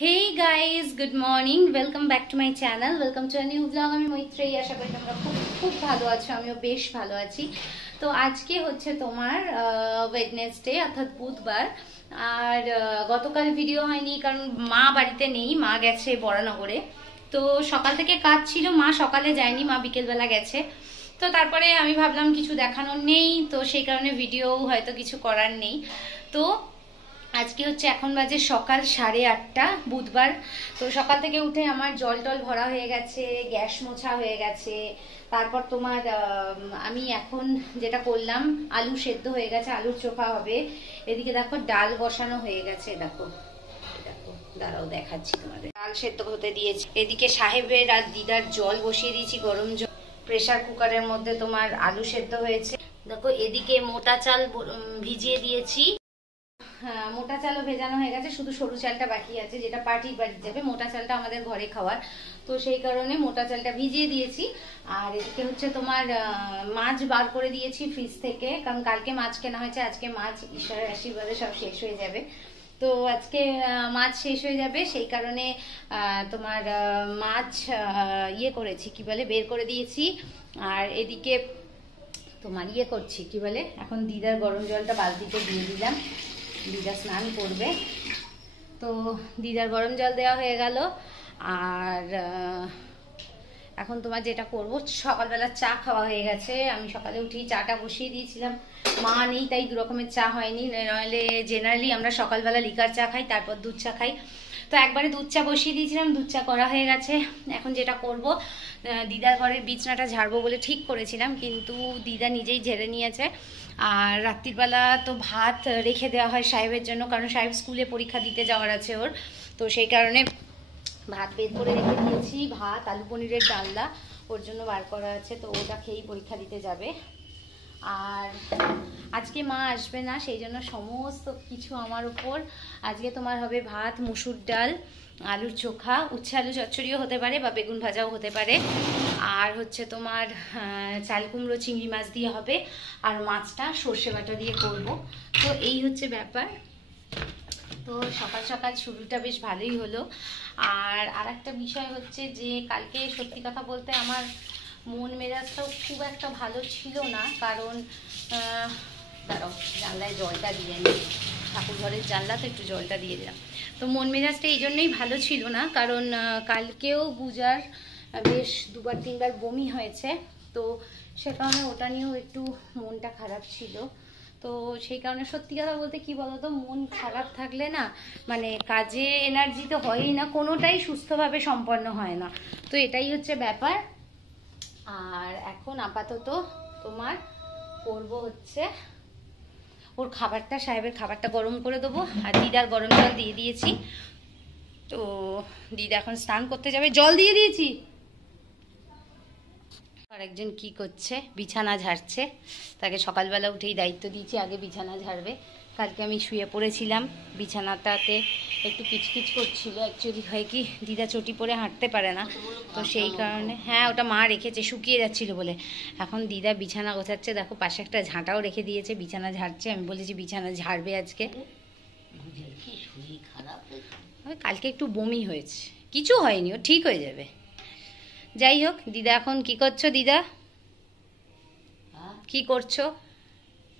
Hey guys, good morning. Welcome back to my channel. Welcome to a new vlog. আমি মৈত্রেয়ী, আশা করি তোমরা খুব ভালো আছো। আমিও বেশ ভালো আছি। তো আজকে হচ্ছে তোমার ওয়েডনেসডে অর্থাৎ বুধবার। আর গতকাল ভিডিও হয়নি কারণ মা বাড়িতে নেই, মা গেছে বরানগরে। তো সকাল থেকে কাজ ছিল, মা সকালে যায়নি, মা বিকেলবেলা গেছে। তো তারপরে আমি ভাবলাম কিছু দেখানোর নেই, তো সেই কারণে ভিডিও হয়তো কিছু করার নেই। তো আজকে হচ্ছে এখন বাজে সকাল 8:30 বুধবার। তো সকাল থেকে উঠে আমার জল টল ভরা হয়ে গেছে, গ্যাস মোছা হয়ে গেছে। তারপর তোমার আমি এখন যেটা করলাম, আলু সেদ্ধ হয়ে গেছে, আলুর চোখা হবে। এদিকে দেখো ডাল বসানো হয়ে গেছে, দেখো দেখো দাঁড়াও দেখাচ্ছি তোমাদের। ডাল সেদ্ধ হতে দিয়েছি, এদিকে সাহেবের আর দিদার জল বসিয়ে দিয়েছি, গরম জল। প্রেসার কুকারের মধ্যে তোমার আলু সেদ্ধ হয়েছে। দেখো এদিকে মোটা চাল ভিজিয়ে দিয়েছি। হ্যাঁ, মোটা চালও ভেজানো হয়ে গেছে, শুধু সরু চালটা বাকি আছে, যেটা পার্টির বাড়ি যাবে। মোটা চালটা আমাদের ঘরে খাওয়ার, তো সেই কারণে মোটা চালটা ভিজিয়ে দিয়েছি। আর এদিকে হচ্ছে তোমার মাছ বার করে দিয়েছি ফ্রিজ থেকে, কারণ কালকে মাছ কেনা হয়েছে, আজকে মাছ ঈশ্বরের আশীর্বাদে সব শেষ হয়ে যাবে। তো আজকে মাছ শেষ হয়ে যাবে, সেই কারণে তোমার মাছ করেছি, কি বলে, বের করে দিয়েছি। আর এদিকে তোমার করছি, কি বলে, এখন দিদার গরম জলটা বালতিতে দিয়ে দিলাম, দিদা স্নান করবে। তো দিদার গরম জল দেওয়া হয়ে গেল। আর এখন তোমার যেটা করব, সকালবেলা চা খাওয়া হয়ে গেছে। আমি সকালে উঠেই চাটা বসিয়ে দিয়েছিলাম, মা নেই তাই দু রকমের চা হয়নি, নইলে জেনারেলি আমরা সকালবেলা লিকার চা খাই, তারপর দুধ চা খাই। তো একবারে দুধ চা বসিয়ে দিয়েছিলাম, দুধ চা করা হয়ে গেছে। এখন যেটা করব, দিদার ঘরের বিছনাটা ঝাড়বো বলে ঠিক করেছিলাম, কিন্তু দিদা নিজেই ঝেড়ে নিয়েছে। আর রাত্রিবেলা তো ভাত রেখে দেওয়া হয় সাহেবের জন্য, কারণ সাহেব স্কুলে পরীক্ষা দিতে যাওয়ার আছে ওর। তো সেই কারণে ভাত বের করে রেখে দিয়েছি, ভাত আলু পনিরের ডালনা ওর জন্য বার করা আছে, তো ওটা খেয়েই পরীক্ষা দিতে যাবে। আর আজকে মা আসবে না, সেই জন্য সমস্ত কিছু আমার উপর। আজকে তোমার হবে ভাত, মুসুর ডাল, আলুর চোখা, উচ্ছে আলু চচ্চড়িও হতে পারে বা বেগুন ভাজাও হতে পারে। আর হচ্ছে তোমার চাল কুমড়ো চিংড়ি মাছ দিয়ে হবে, আর মাছটা সর্ষে বাটা দিয়ে করব। তো এই হচ্ছে ব্যাপার। তো সকাল সকাল শুরুটা বেশ ভালোই হলো। আর একটা বিষয় হচ্ছে যে কালকে সত্যি কথা বলতে আমার মন মেজাজটাও খুব একটা ভালো ছিল না, কারণ দাঁড়াও জানলায় জলটা দিয়ে নিই, ঠাকুর ঘরের জানলা তো একটু জলটা দিয়ে দিলাম। তো মন মেজাজটা এই জন্যই ভালো ছিল না, কারণ কালকেও পূজার বেশ 2-3বার বমি হয়েছে, তো সে কারণে ওটা নিয়েও একটু মনটা খারাপ ছিল। তো সেই কারণে সত্যি কথা বলতে কি বলতো, মন খারাপ থাকলে না, মানে কাজে এনার্জি তো হয়ই না, কোনোটাই সুস্থভাবে সম্পন্ন হয় না। তো এটাই হচ্ছে ব্যাপার। আর এখন আপাতত তোমার করব হচ্ছে ওর খাবারটা, সাহেবের খাবারটা গরম করে দেবো। আর দিদার গরম জল দিয়ে দিয়েছি, তো দিদা এখন স্নান করতে যাবে, জল দিয়ে দিয়েছি। আর একজন কি করছে, বিছানা ঝাড়ছে, তাকে সকালবেলা উঠেই দায়িত্ব দিয়েছি আগে বিছানা ঝাড়বে। কালকে আমি শুয়ে পড়েছিলাম, বিছানাটাতে একটু কিচকিচ করছিল। অ্যাকচুয়ালি হয় কি, দিদা চটি পরে হাঁটতে পারে না, তো সেই কারণে, হ্যাঁ ওটা মা রেখেছে শুকিয়ে যাচ্ছিল বলে। এখন দিদা বিছানা গোছাচ্ছে, দেখো পাশে একটা ঝাঁটাও রেখে দিয়েছে, বিছানা ঝাড়ছে। আমি বলেছি বিছানা ঝাড়বে আজকে। কালকে একটু বমি হয়েছে, কিছু হয়নি, ও ঠিক হয়ে যাবে। যাই হোক, দিদা এখন কি করছো? দিদা কি করছো?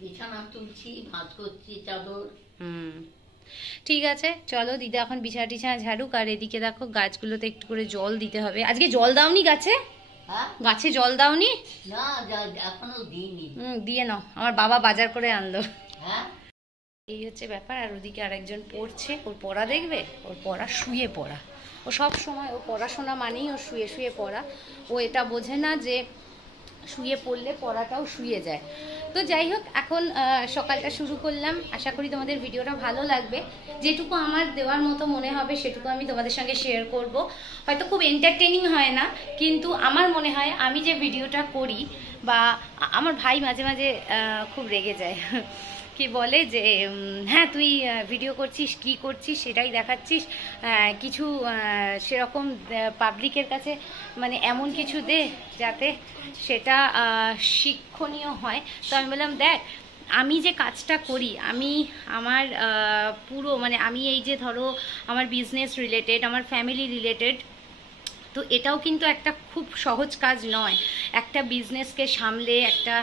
বিছানা তুলছি, ভাত করছি, চাদর। ঠিক আছে, চলো দিদা এখন বিছানা টিছানা ঝাড়ুক। আর এদিকে দেখো গাছগুলোতে একটু করে জল দিতে হবে। আজকে জল দাওনি গাছে? গাছে জল দাওনি? না, এখনো দিইনি। দিয়ে নাও, আমার বাবা বাজার করে আনলো। হ্যাঁ, এই হচ্ছে ব্যাপার। আর ওদিকে আরেকজন পড়ছে, ওর পড়া দেখবে, ওর পড়া শুয়ে পড়া। ও সব সময়, ও পড়াশোনা মানেই ও শুয়ে শুয়ে পড়া। ও এটা বোঝে না যে শুয়ে পড়লে পড়াটাও শুয়ে যায়। তো যাই হোক, এখন সকালটা শুরু করলাম। আশা করি তোমাদের ভিডিওটা ভালো লাগবে। যেটুকু আমার দেওয়ার মতো মনে হবে সেটুকু আমি তোমাদের সঙ্গে শেয়ার করব। হয়তো খুব এন্টারটেনিং হয় না, কিন্তু আমার মনে হয় আমি যে ভিডিওটা করি, বা আমার ভাই মাঝে মাঝে খুব রেগে যায়, কি বলে যে হ্যাঁ তুই ভিডিও করছিস, কি করছিস সেটাই দেখাচ্ছিস, কিছু সেরকম পাবলিকের কাছে মানে এমন কিছু দে যাতে সেটা শিক্ষণীয় হয়। তো আমি বললাম দেখ, আমি যে কাজটা করি, আমি আমার পুরো মানে আমি এই যে ধরো আমার বিজনেস রিলেটেড, আমার ফ্যামিলি রিলেটেড, তো এটাও কিন্তু একটা খুব সহজ কাজ নয়। একটা বিজনেসকে সামলে একটা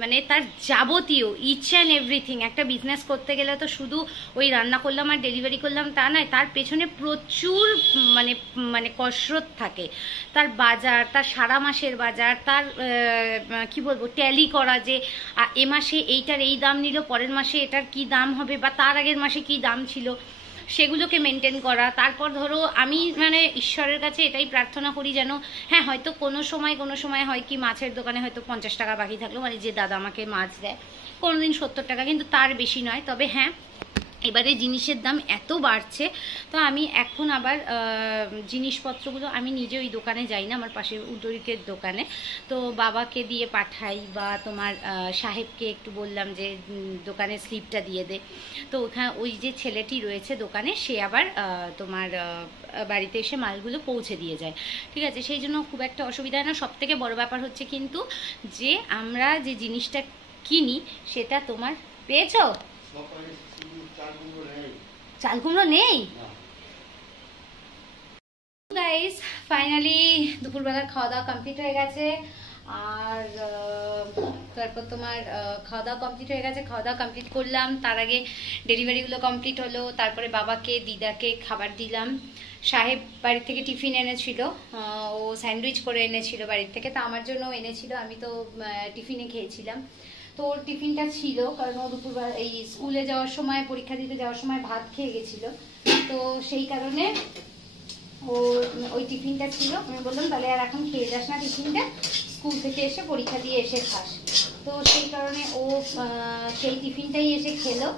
মানে তার যাবতীয় ইচ অ্যান্ড এভরিথিং, একটা বিজনেস করতে গেলে তো শুধু ওই রান্না করলাম আর ডেলিভারি করলাম তা নয়, তার পেছনে প্রচুর মানে মানে কসরত থাকে। তার বাজার, তার সারা মাসের বাজার, তার কি বলবো ট্যালি করা, যে এ মাসে এইটার এই দাম নিল, পরের মাসে এটার কি দাম হবে, বা তার আগের মাসে কি দাম ছিল, সেগুলোকে মেনটেন করা। তারপর ধরো আমি মানে ঈশ্বরের কাছে এটাই প্রার্থনা করি যেন, হ্যাঁ হয়তো কোনো সময় হয় কি মাছের দোকানে হয়তো 50 টাকা বাকি থাকলো, মানে যে দাদা আমাকে মাছ দেয়, কোনোদিন 70 টাকা, কিন্তু তার বেশি নয়। তবে হ্যাঁ, এবারে জিনিসের দাম এত বাড়ছে, তো আমি এখন আবার জিনিসপত্রগুলো আমি নিজে ওই দোকানে যাই না, আমার পাশের উল্টোদিকের দোকানে, তো বাবাকে দিয়ে পাঠাই, বা তোমার সাহেবকে একটু বললাম যে দোকানের স্লিপটা দিয়ে দে, তো ওখানে ওই যে ছেলেটি রয়েছে দোকানে, সে আবার তোমার বাড়িতে এসে মালগুলো পৌঁছে দিয়ে যায়। ঠিক আছে, সেই জন্য খুব একটা অসুবিধা হয় না। সবথেকে বড় ব্যাপার হচ্ছে কিন্তু যে আমরা যে জিনিসটা কিনি সেটা তোমার পেয়েছো, চাল কুমড়ো নেই গাইস। ফাইনালি দুপুরবেলা খাওয়া দাওয়া কমপ্লিট হয়ে গেছে, আর তারপর তোমার খাওয়া দাওয়া কমপ্লিট হয়ে গেছে, খাওয়া দাওয়া কমপ্লিট করলাম, তার আগে ডেলিভারিগুলো কমপ্লিট হলো, তারপরে বাবাকে দিদাকে খাবার দিলাম। সাহেব বাড়ি থেকে টিফিন এনেছিল, ও স্যান্ডউইচ করে এনেছিল বাড়ির থেকে, তা আমার জন্য এনেছিল, আমি তো টিফিনে খেয়েছিলাম। তো ওর টিফিনটা ছিল, কারণ ও দুপুরবেলা এই স্কুলে যাওয়ার সময়, পরীক্ষা দিতে যাওয়ার সময় ভাত খেয়ে গেছিলো, তো সেই কারণে ও ওই টিফিনটা ছিল। আমি বললাম তাহলে আর এখন খেয়ে যাস না টিফিনটা, স্কুল থেকে এসে পরীক্ষা দিয়ে এসে খাস। তো সেই কারণে ও সেই টিফিনটাই এসে খেলো,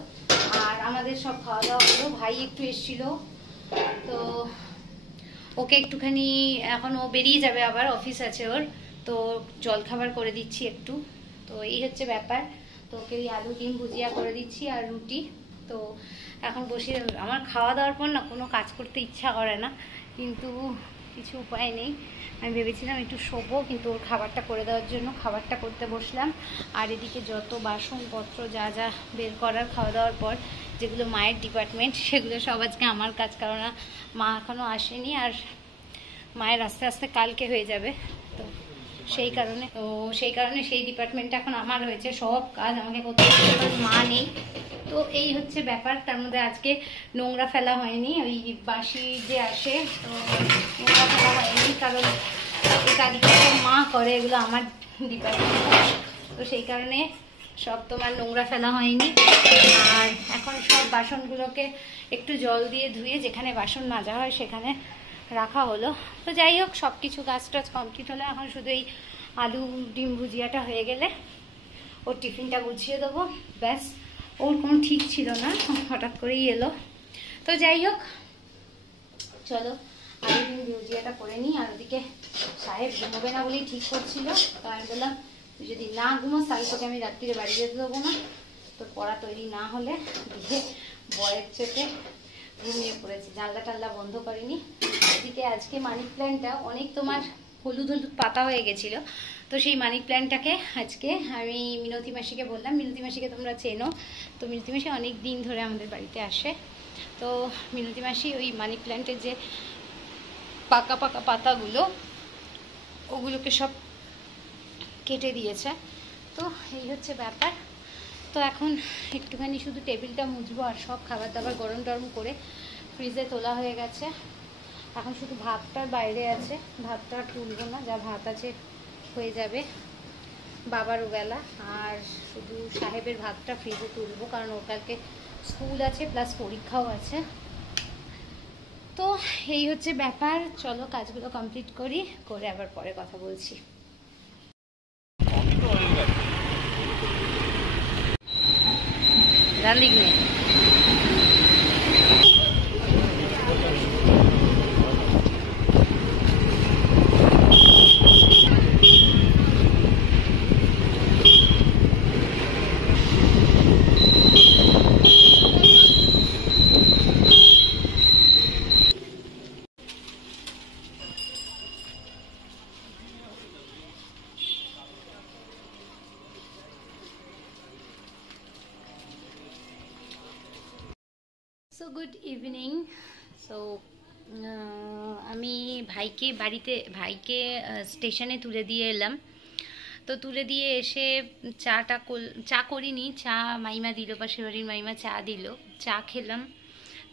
আর আমাদের সব খাওয়া দাওয়া হলো। ভাই একটু এসছিল, তো ওকে একটুখানি, এখন ও বেরিয়ে যাবে, আবার অফিস আছে ওর, তো জলখাবার করে দিচ্ছি একটু। তো এই হচ্ছে ব্যাপার। তো ওকে ওই আলু ডিম ভুজিয়া করে দিচ্ছি আর রুটি। তো এখন বসে আমার খাওয়া দাওয়ার পর না কোনো কাজ করতে ইচ্ছা করে না, কিন্তু কিছু উপায় নেই। আমি ভেবেছিলাম একটু শোবো, কিন্তু ওর খাবারটা করে দেওয়ার জন্য খাবারটা করতে বসলাম। আর এদিকে যত বাসনপত্র যা যা বের করার খাওয়া দাওয়ার পর, যেগুলো মায়ের ডিপার্টমেন্ট, সেগুলো সব আজকে আমার কাজ, কারণ মা এখনও আসেনি, আর মায়ের আস্তে আস্তে কালকে হয়ে যাবে। তো সেই কারণে সেই ডিপার্টমেন্টটা এখন আমার হয়েছে, সব কাজ আমাকে করতে হচ্ছে, কারণ মা নেই। তো এই হচ্ছে ব্যাপার। তার মধ্যে আজকে নোংরা ফেলা হয়নি, ওই বাসি যে আসে, তো নোংরা ফেলা হয়নি, কারণ এই কাজটা মা করে, এগুলো আমার ডিপার্টমেন্ট, তো সেই কারণে সব তোমার নোংরা ফেলা হয়নি। আর এখন সব বাসনগুলোকে একটু জল দিয়ে ধুয়ে যেখানে বাসন মাজা হয় সেখানে রাখা হলো। তো যাই হোক, সব কিছু কাজ টাজ কমপ্লিট হলো, এখন শুধু এই আলু ডিম ভুজিয়াটা হয়ে গেলে ওর টিফিনটা গুছিয়ে দেবো, ব্যাস। ওর কোনো ঠিক ছিল না, হঠাৎ করেই এলো। তো যাই হোক, চলো আলু ডিম ভুজিয়াটা করে নিই। আর ওদিকে সাহেব ঘুমোবে না বলেই ঠিক করছিল, তো আমি বললাম তুই যদি না ঘুমোস তাহলে তোকে আমি রাত্রিরে বাড়ি যেতে দেবো না, তোর পড়া তৈরি না হলে। দিয়ে বয়ের চেপে ঘুমিয়ে পড়েছি, জানলা টাল্লা বন্ধ করিনি। এদিকে আজকে মানি প্ল্যান্টটা অনেক তোমার হলুদ হলুদ পাতা হয়ে গেছিলো, তো সেই মানি প্ল্যান্টটাকে আজকে আমি মিনতি মাসিকে বললাম, মিনতি মাসিকে তোমরা চেনো, তো মিনতি মাসি অনেক দিন ধরে আমাদের বাড়িতে আসে। তো মিনতি মাসি ওই মানি প্ল্যান্টের যে পাকা পাকা পাতাগুলো, ওগুলোকে সব কেটে দিয়েছে। তো এই হচ্ছে ব্যাপার। তো এখন একটুখানি শুধু টেবিলটা মুছবো, আর সব খাবার দাবার গরম টরম করে ফ্রিজে তোলা হয়ে গেছে। এখন শুধু ভাতটার বাইরে আছে, ভাতটা তুলবো না, যা ভাত আছে হয়ে যাবে বাবার ওবেলা। আর শুধু সাহেবের ভাতটা ফ্রিজে তুলবো, কারণ ওর কালকে স্কুল আছে প্লাস পরীক্ষাও আছে। তো এই হচ্ছে ব্যাপার। চলো কাজগুলো কমপ্লিট করি, করে আবার পরে কথা বলছি। ডান দিক নেই। So good evening. সো আমি ভাইকে স্টেশনে তুলে দিয়ে এলাম। তো তুলে দিয়ে এসে চা করিনি, চা মাইমা দিল, পাশের বাড়ির মাইমা চা দিল, চা খেলাম।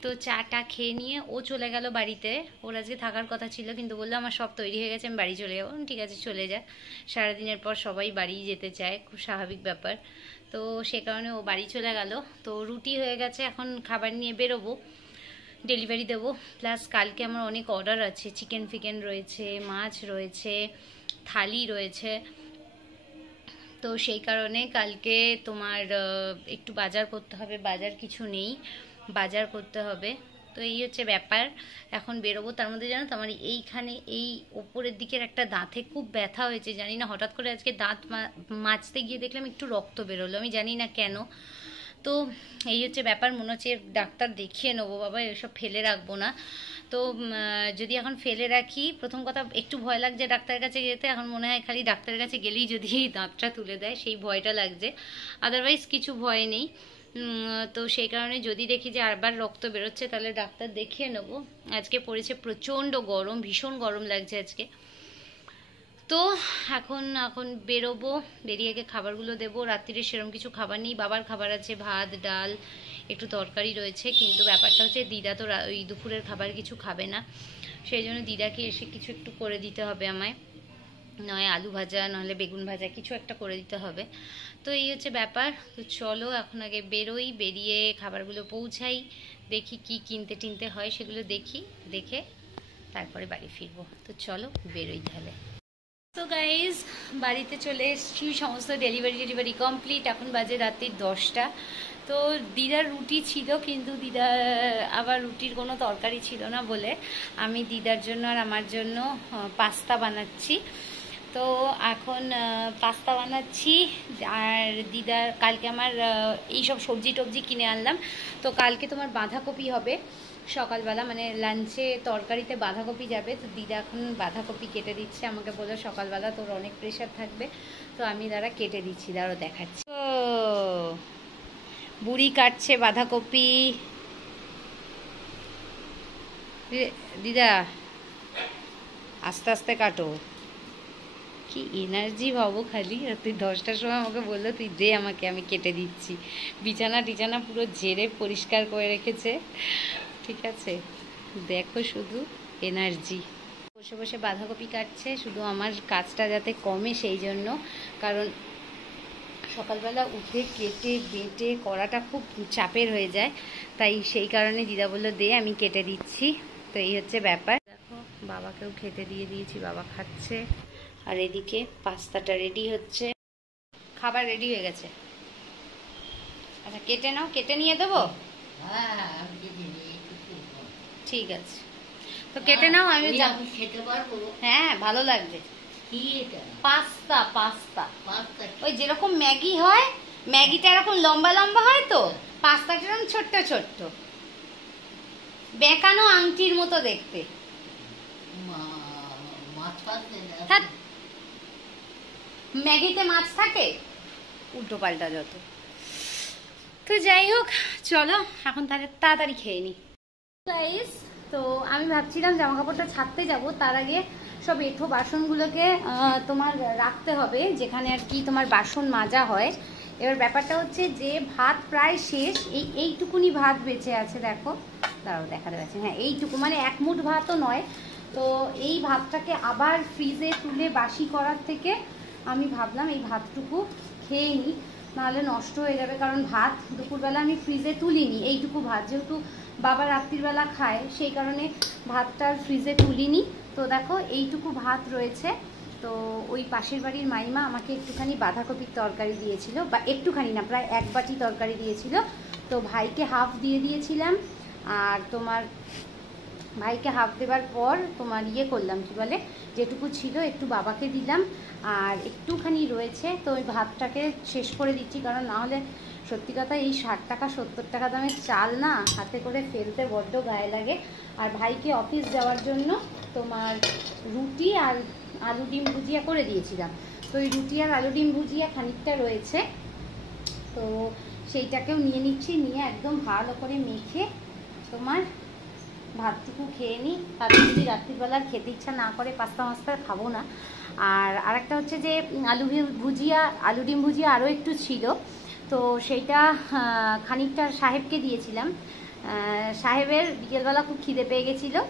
তো চাটা খেয়ে নিয়ে ও চলে গেল বাড়িতে। ওর আজকে থাকার কথা ছিল, কিন্তু বললো আমার সব তৈরি হয়ে গেছে, আমি বাড়ি চলে যাবো। ঠিক আছে, চলে যা, সারাদিনের পর সবাই বাড়ি যেতে চায়, খুব স্বাভাবিক ব্যাপার। তো সে কারণে ও বাড়ি চলে গেল। তো রুটি হয়ে গেছে, এখন খাবার নিয়ে বেরোবো, ডেলিভারি দেবো। প্লাস কালকে আমার অনেক অর্ডার আছে, চিকেন ফিকেন রয়েছে, মাছ রয়েছে, থালি রয়েছে। তো সেই কারণে কালকে তোমার একটু বাজার করতে হবে, বাজার কিছু নেই, বাজার করতে হবে। তো এই হচ্ছে ব্যাপার, এখন বেরোবো। তার মধ্যে জানো তো আমার এইখানে এই ওপরের দিকের একটা দাঁতে খুব ব্যথা হয়েছে, জানি না, হঠাৎ করে আজকে দাঁত মাজতে গিয়ে দেখলাম একটু রক্ত বেরোলো, আমি জানি না কেন। তো এই হচ্ছে ব্যাপার, মনে হচ্ছে ডাক্তার দেখিয়ে নেবো বাবা, এসব ফেলে রাখবো না। তো যদি এখন ফেলে রাখি, প্রথম কথা একটু ভয় লাগছে ডাক্তারের কাছে যেতে। এখন মনে হয় খালি ডাক্তারের কাছে গেলেই যদি এই দাঁতটা তুলে দেয়, সেই ভয়টা লাগছে, আদারওয়াইজ কিছু ভয় নেই। তো সেই কারণে যদি দেখি যে আবার রক্ত বেরোচ্ছে, তাহলে ডাক্তার দেখিয়ে নেবো। আজকে পড়েছে প্রচণ্ড গরম, ভীষণ গরম লাগছে আজকে। তো এখন বেরোবো, বেরিয়ে গিয়ে খাবারগুলো দেবো। রাত্রিরে সেরকম কিছু খাবার নেই, বাবার খাবার আছে, ভাত ডাল একটু তরকারি রয়েছে। কিন্তু ব্যাপারটা হচ্ছে দিদা তো ওই দুপুরের খাবার কিছু খাবে না, সেই জন্য দিদাকে এসে কিছু একটু করে দিতে হবে আমায়, নয় আলু ভাজা নাহলে বেগুন ভাজা, কিছু একটা করে দিতে হবে। তো এই হচ্ছে ব্যাপার। তো চলো এখন আগে বেরোই, বেরিয়ে খাবারগুলো পৌঁছাই, দেখি কি কিনতে টিনতে হয় সেগুলো দেখে তারপরে বাড়ি ফিরবো। তো চলো বেরোই তাহলে। তো গাইজ বাড়িতে চলে এসেছি, সমস্ত ডেলিভারি কমপ্লিট। এখন বাজে রাত্রি 10টা। তো দিদার রুটি ছিল, কিন্তু দিদা আবার রুটির কোনো তরকারি ছিল না বলে আমি দিদার জন্য আর আমার জন্য পাস্তা বানাচ্ছি। তো এখন পাস্তা বানাচ্ছি। আর দিদার কালকে আমার এইসব সবজি টবজি কিনে আনলাম। তো কালকে তোমার বাঁধাকপি হবে সকালবেলা, মানে লাঞ্চে তরকারিতে বাঁধাকপি যাবে। তো দিদা এখন বাঁধাকপি কেটে দিচ্ছে, আমাকে বললো সকালবেলা তোর অনেক প্রেশার থাকবে, তো আমি দাঁড়া কেটে দিচ্ছি, দাঁড়া দেখাচ্ছি। ও বুড়ি কাটছে বাঁধাকপি। দিদা আস্তে আস্তে কাটো, কি এনার্জি ভাবো খালি। তুই 10টার সময় আমাকে বললো তুই দে আমাকে, আমি কেটে দিচ্ছি। বিছানা পুরো ঝেড়ে পরিষ্কার করে রেখেছে, ঠিক আছে, দেখো শুধু এনার্জি। বসে বসে বাঁধাকপি কাটছে, শুধু আমার কাজটা যাতে কমে সেই জন্য, কারণ সকালবেলা উঠে কেটে বেটে করাটা খুব চাপের হয়ে যায়, তাই সেই কারণে দিদা বললো দে আমি কেটে দিচ্ছি। তো এই হচ্ছে ব্যাপার। দেখো বাবাকেও খেতে দিয়ে দিয়েছি, বাবা খাচ্ছে। আর এদিকে পাস্তাটা রেডি হচ্ছে, খাবার রেডি হয়ে গেছে। আচ্ছা কেটে নাও, কেটে নিয়ে দেবো। ঠিক আছে, তো কেটে নাও, আমি খেতে পারবো। হ্যাঁ ভালো লাগবে। পাস্তা পাস্তা ওই যেরকম ম্যাগি হয়, ম্যাগিটা এরকম লম্বা লম্বা হয়, তো পাস্তাটা এরকম ছোট্ট ছোট্ট, বেঁকানো আংটির মতো দেখতে। ম্যাগিতে মাছ থাকে, উল্টো পাল্টা যত। তো যাই হোক, চলো এখন তাহলে তাড়াতাড়ি খেয়ে নি। গাইস, তো আমি ভাবছিলাম জামা কাপড়টা ছাড়তে যাব, তার আগে সব এঁঠো বাসনগুলোকে তোমার রাখতে হবে, যেখানে আর কি তোমার বাসন মাজা হয়। এবার ব্যাপারটা হচ্ছে যে ভাত প্রায় শেষ, এইটুকুনি ভাত বেঁচে আছে, দেখো দাঁড়াও দেখাতে পাচ্ছি, হ্যাঁ এইটুকু, মানে এক মুঠ ভাতও নয়। তো এই ভাতটাকে আবার ফ্রিজে তুলে বাসি করার থেকে আমি ভাবলাম এই ভাতটুকু খেয়ে নিই, নাহলে নষ্ট হয়ে যাবে। কারণ ভাত দুপুরবেলা আমি ফ্রিজে তুলিনি, এইটুকু ভাত যেহেতু বাবা রাত্রিবেলা খায়, সেই কারণে ভাতটা ফ্রিজে তুলিনি। তো দেখো এইটুকু ভাত রয়েছে। তো ওই পাশের বাড়ির মাইমা আমাকে একটুখানি বাঁধাকপির তরকারি দিয়েছিল, বা একটুখানি না, প্রায় 1 বাটি তরকারি দিয়েছিল। তো ভাইকে হাফ দিয়ে দিয়েছিলাম, আর তোমার ভাইকে হাফ দেওয়ার পর তোমার করলাম, কি বলে, যেটুকু ছিল একটু বাবাকে দিলাম, আর একটুখানি রয়েছে। তো ওই ভাতটাকে শেষ করে দিচ্ছি, কারণ নাহলে সত্যি কথা এই 60 টাকা 70 টাকা দামের চাল না হাতে করে ফেলতে বড্ড গায়ে লাগে। আর ভাইকে অফিস যাওয়ার জন্য তোমার রুটি আর আলু ডিম ভুজিয়া করে দিয়েছিলাম। তো ওই রুটি আর আলু ডিম ভুজিয়া খানিকটা রয়েছে, তো সেইটাকেও নিয়ে নিচ্ছি, নিয়ে একদম ভালো করে মেখে তোমার ভাতটুকু খেয়ে নিই, তারপরে যদি রাত্রিবেলার খেতে ইচ্ছা না করে পাস্তা মাস্তা খাবো না। আর আরেকটা হচ্ছে যে আলু ডিম ভুজিয়া আরও একটু ছিল, তো সেইটা খানিকটা সাহেবকে দিয়েছিলাম। সাহেবের বিকেলবেলা খুব খিদে পেয়ে গেছিলো,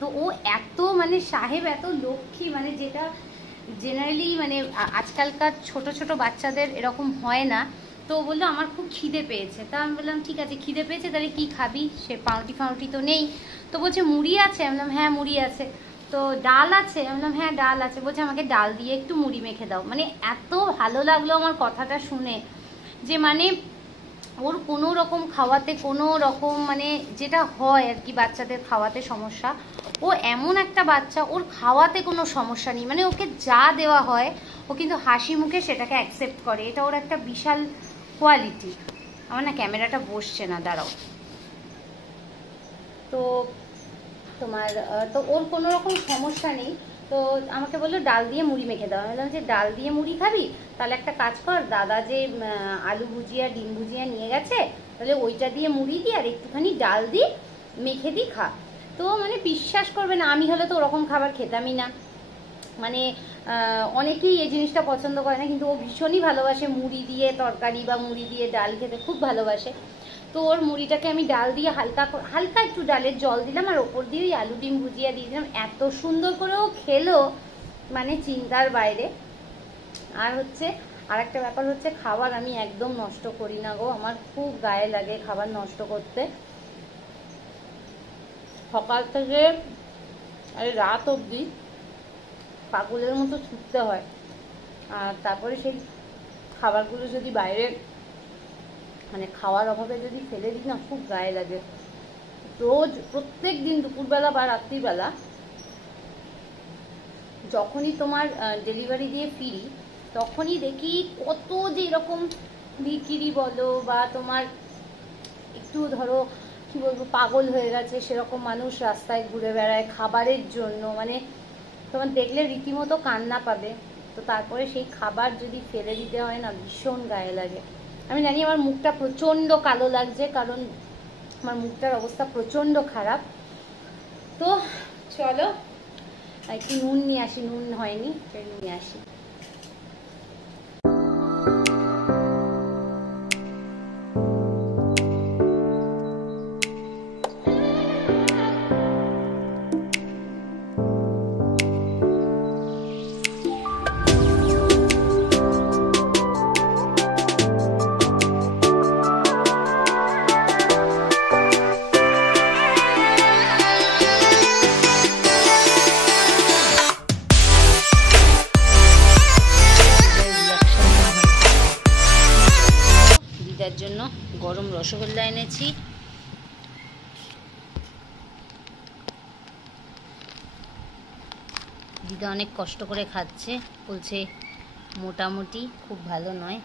তো ও এত মানে সাহেব এত লক্ষ্মী, মানে যেটা জেনারেলি মানে আজকালকার ছোট ছোট বাচ্চাদের এরকম হয় না। তো ও বললো আমার খুব খিদে পেয়েছে। তা আমি বললাম ঠিক আছে, খিদে পেয়েছে তাহলে কি খাবি, সে পাউরুটি তো নেই। তো বলছে মুড়ি আছে, আমি বললাম হ্যাঁ মুড়ি আছে। তো ডাল আছে, আমি বললাম হ্যাঁ ডাল আছে। বলছে আমাকে ডাল দিয়ে একটু মুড়ি মেখে দাও। মানে এত ভালো লাগলো আমার কথাটা শুনে, যে মানে ওর কোনো রকম খাওয়াতে কোনো রকম মানে যেটা হয় আর কি বাচ্চাদের খাওয়াতে সমস্যা, ও এমন একটা বাচ্চা ওর খাওয়াতে কোনো সমস্যা নেই। মানে ওকে যা দেওয়া হয় ও কিন্তু হাসি মুখে সেটাকে অ্যাকসেপ্ট করে, এটা ওর একটা বিশাল কোয়ালিটি। আমার না ক্যামেরাটা বসছে না, দাঁড়াও। তো তোমার তো ওর কোনো রকম সমস্যা নেই। তো আমাকে বললো ডাল দিয়ে মুড়ি মেখে দাও। আমি বললাম যে ডাল দিয়ে মুড়ি খাবি, তাহলে একটা কাজ কর, দাদা যে আলু ভুজিয়া ডিম ভুজিয়া নিয়ে গেছে, তাহলে ওইটা দিয়ে মুড়ি দিই আর একটুখানি ডাল দিয়ে মেখে দিই, খা। তো মানে বিশ্বাস করবে না, আমি হলে তো ওরকম খাবার খেতামই না। মানে অনেকেই এই জিনিসটা পছন্দ করে না, কিন্তু ও ভীষণই ভালোবাসে মুড়ি দিয়ে তরকারি বা মুড়ি দিয়ে ডাল খেতে খুব ভালোবাসে। তো ওর মুড়িটাকে আমি ডাল দিয়ে হালকা একটু ডালের জল দিলাম, আর ওপর দিয়ে ওই আলু ডিম ভুজিয়া দিয়ে দিলাম। এত সুন্দর করে ও খেলো, মানে চিন্তার বাইরে। আর হচ্ছে আর একটা ব্যাপার হচ্ছে, খাবার আমি একদম নষ্ট করি না গো, আমার খুব গায়ে লাগে খাবার নষ্ট করতে। সকাল থেকে রাত অবধি পাগলের মতো ছুটতে হয়, আর তারপরে সেই খাবারগুলো যদি বাইরে মানে খাওয়ার অভাবে যদি ফেলে দিই না, খুব গায়ে লাগে। রোজ প্রত্যেক দিন দুপুরবেলা বা রাত্রিবেলা যখনই তোমার ডেলিভারি দিয়ে ফিরি, তখনই দেখি কত যে এরকম ভিখিরি বলো বা তোমার একটু ধরো কি বলবো পাগল হয়ে গেছে সেরকম মানুষ রাস্তায় ঘুরে বেড়ায় খাবারের জন্য। মানে তোমার দেখলে রীতিমতো কান্না পাবে। তো তারপরে সেই খাবার যদি ফেলে দিতে হয় না, ভীষণ গায়ে লাগে। আমি জানি আমার মুখটা প্রচণ্ড কালো লাগছে, কারণ আমার মুখটার অবস্থা প্রচণ্ড খারাপ। তো চলো একটু নুন নিয়ে আসি, নুন হয়নি, নিয়ে আসি। দিদার জন্য গরম রসগোল্লা এনেছি। দিদা অনেক কষ্ট করে খাচ্ছে, বলছে মোটামুটি খুব ভালো নয়।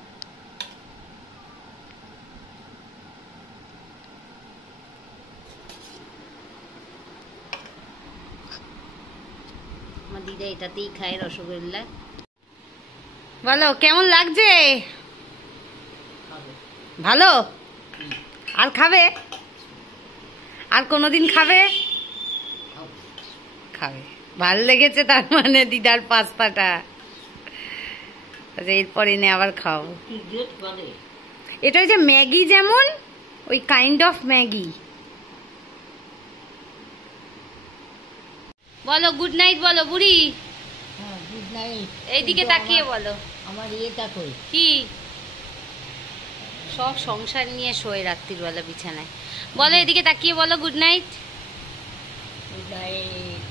আমার দিদা এটাতেই খায় রসগোল্লা। বলো কেমন লাগছে? ভালো? আর খাবে? আর কোনোদিন খাবে? খাবে। ভালো লেগেছে তার মানে দিদার পাস্তাটা। এরপর এনে আবার খাও। এটা ওই যে ম্যাগি, যেমন ওই কাইন্ড অফ ম্যাগি। বলো গুড নাইট বলো বুড়ি। Good night. এইদিকে তাকিয়ে বলো। আমার ইয়েটা কই? কি সব সংসার নিয়ে শোয় রাত্রির বেলা বিছানায়। বলো এদিকে তাকিয়ে বলো গুড নাইট। Good night.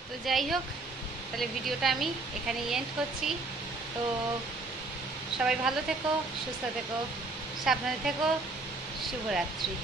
তো যাই হোক, তাহলে ভিডিওটা আমি এখানেই এন্ড করছি। তো সবাই ভালো থেকো, সুস্থ থেকো, সাবধানে থেকো। শুভরাত্রি।